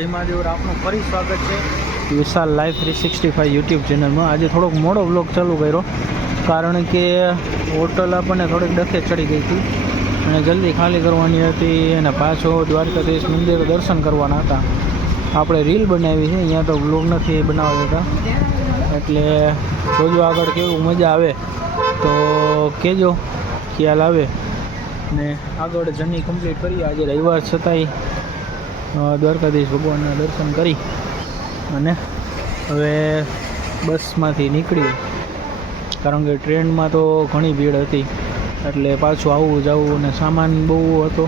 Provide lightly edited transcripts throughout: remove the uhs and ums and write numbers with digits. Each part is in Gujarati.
જય મહાદેવ, આપનું ફરી સ્વાગત છે વિશાલ લાઈફ 365 યુટ્યુબ ચેનલમાં। આજે થોડોક મોડો વ્લોગ ચાલુ કર્યો કારણ કે હોટલ આપણને થોડીક ડખે ચડી ગઈ હતી અને જલ્દી ખાલી કરવાની હતી અને પાછો દ્વારકાધીશ મંદિર દર્શન કરવાના હતા। આપણે રીલ બનાવી છે, અહીંયા તો વ્લોગ નથી બનાવતા હતા, એટલે જોજો આગળ કેવું મજા આવે તો કહેજો, ખ્યાલ આવે ને આગળ જર્ની કમ્પ્લીટ કરી। આજે રવિવાર છતાંય દ્વારકાધીશ ભગવાનના દર્શન કરી અને હવે બસમાંથી નીકળી, કારણ કે ટ્રેનમાં તો ઘણી ભીડ હતી એટલે પાછું આવવું જવું અને સામાન બહુ હતો।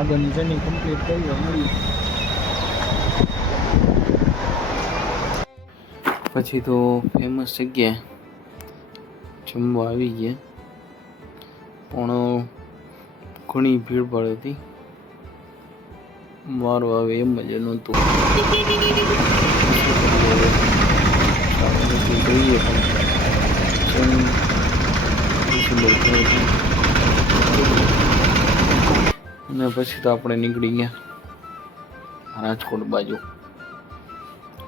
આગળની જર્ની કમ્પ્લીટ કરી મળી પછી તો ફેમસ જગ્યાએ જમવા આવી ગયા, પણ ઘણી ભીડ ભાડ હતી, મારું આવે એમ જ નહોતું। જોઈએ અને પછી તો આપણે નીકળી ગયા રાજકોટ બાજુ।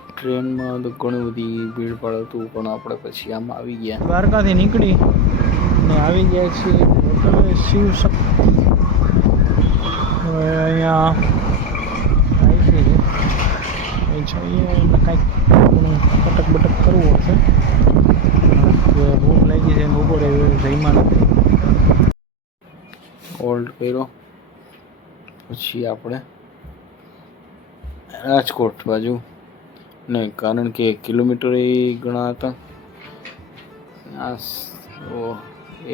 ટ્રેનમાં તો ઘણી બધી ભીડ ભાડ હતું, પણ આપણે પછી આમાં આવી ગયા, દ્વારકાથી નીકળી ને આવી ગયા છીએ હોટલે શિવ શક્તિ। હવે અહીંયા કાંઈક કટક બટક કરવું હશે, ભૂખ લાગી છે, બપોરે જઈમાં નથી, હોલ્ડ કર્યો। પછી આપણે રાજકોટ બાજુ ને, કારણ કે કિલોમીટર ઘણા હતા,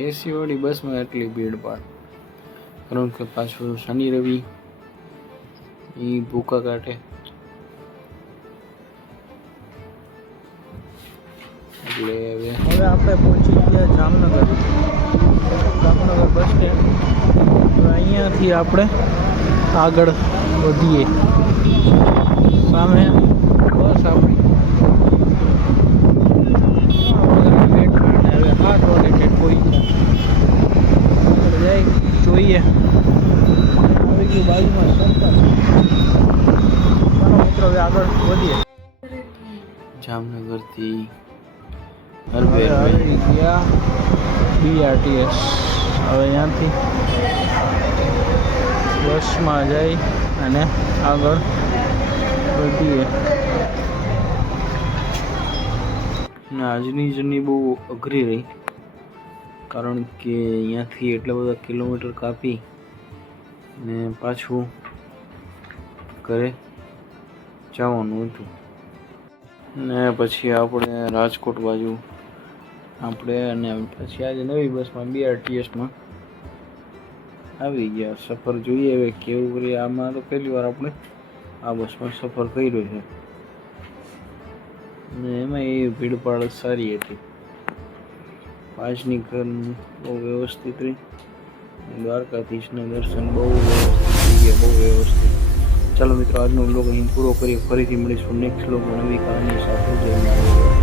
એસી વાળી બસમાં એટલી ભીડ પાડ, કારણ કે પાછું શનિ રવિ એ ભૂકા કાઢે, એટલે હવે આપણે પહોંચી ગયા જામનગર બસ સ્ટેન્ડ। અહીંયાથી આપણે આગળ વધીએ, સામે બસ આપણી હવે 8 વાગે પહોંચ્યા, જાય જોઈએ આવી ગયું બાજુમાં સરકાર। ચાલો મિત્રો હવે આગળ વધીએ। જામનગરથી આવી ગયા BRTS, હવે અહીંયાથી બસમાં જઈ અને આગળ વધીએ। આજની જર્ની બહુ અઘરી રહી, કારણ કે અહીંયાથી એટલા બધા કિલોમીટર કાપી ને પાછું ઘરે જવાનું હતું ને પછી આપણે રાજકોટ બાજુ અને પછી આજે નવી બસમાં BRTSમાં આવી ગયા। સફર જોઈએ હવે કેવું કરીએ, આમાં તો પહેલી વાર આપણે આ બસમાં સફર કર્યો છે ને એમાં એ ભીડભાડ સારી હતી, પાંચની ઘર બહુ વ્યવસ્થિત રહી, દ્વારકાધીશના દર્શન બહુ વ્યવસ્થિત થઈ ગયા, બહુ વ્યવસ્થિત। ચાલો મિત્રો આજનો વ્લોગ અહીં પૂરો કરીએ, ફરીથી મળીશું નેક્સ્ટ વ્લોગમાં નવી કહાની સાથે। જય મહાદેવ।